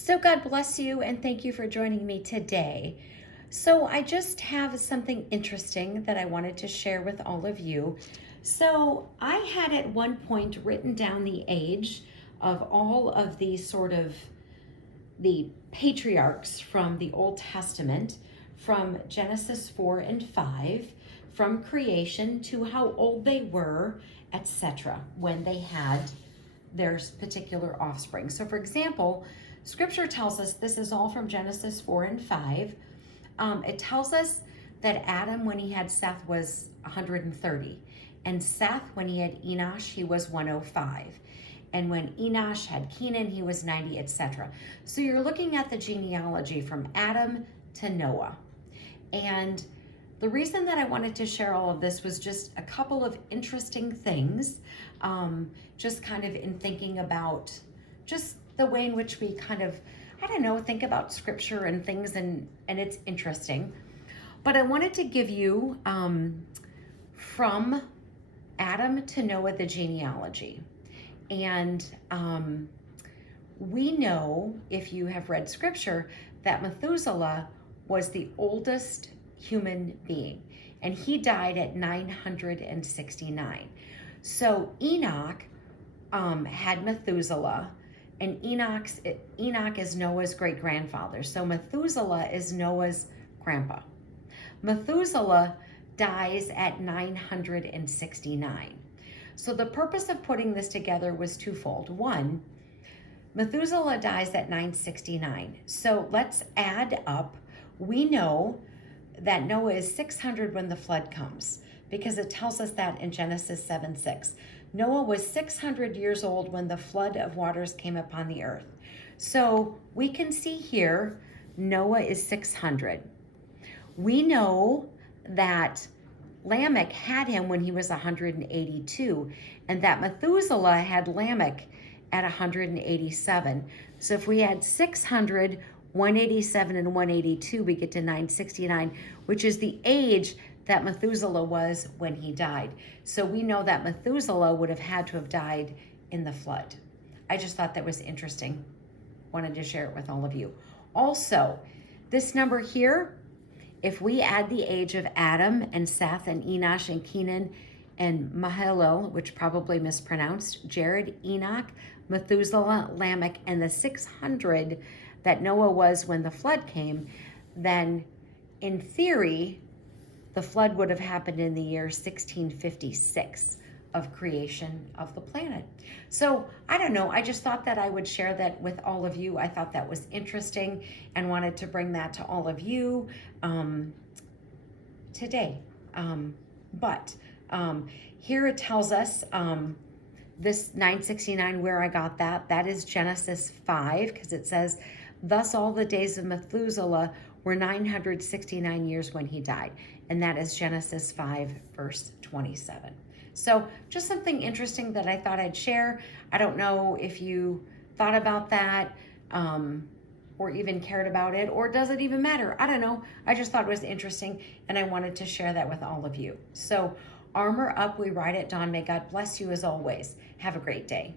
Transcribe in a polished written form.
So God bless you and thank you for joining me today. So I just have something interesting that I wanted to share with all of you. So I had at one point written down the age of all of the the patriarchs from the Old Testament, from Genesis 4 and 5, from creation to how old they were, etc., when they had their particular offspring. So for example, scripture tells us, this is all from Genesis 4 and 5. It tells us that Adam, when he had Seth, was 130. And Seth, when he had Enosh, he was 105. And when Enosh had Kenan, he was 90, etc. So you're looking at the genealogy from Adam to Noah. And the reason that I wanted to share all of this was just a couple of interesting things, just kind of in thinking about just the way in which we kind of, I don't know, think about scripture and things, and it's interesting. But I wanted to give you from Adam to Noah, the genealogy. And we know, if you have read scripture, that Methuselah was the oldest human being, and he died at 969. So Enoch had Methuselah, and Enoch is Noah's great grandfather. So Methuselah is Noah's grandpa. Methuselah dies at 969. So the purpose of putting this together was twofold. One, Methuselah dies at 969. So let's add up. We know that Noah is 600 when the flood comes, because it tells us that in Genesis 7:6. Noah was 600 years old when the flood of waters came upon the earth. So we can see here, Noah is 600. We know that Lamech had him when he was 182, and that Methuselah had Lamech at 187. So if we had 600, 187, and 182, we get to 969, which is the age that Methuselah was when he died. So we know that Methuselah would have had to have died in the flood. I just thought that was interesting. Wanted to share it with all of you. Also, this number here, if we add the age of Adam and Seth and Enosh and Kenan and Mahalalel, which probably mispronounced, Jared, Enoch, Methuselah, Lamech, and the 600 that Noah was when the flood came, then in theory, the flood would have happened in the year 1656 of creation of the planet. So I don't know, I just thought that I would share that with all of you. I thought that was interesting and wanted to bring that to all of you today. But here it tells us this 969, where I got that is Genesis 5, because it says, thus all the days of Methuselah were 969 years when he died. And that is Genesis 5, verse 27. So just something interesting that I thought I'd share. I don't know if you thought about that or even cared about it, or does it even matter? I don't know. I just thought it was interesting, and I wanted to share that with all of you. So armor up, we ride at dawn. May God bless you as always. Have a great day.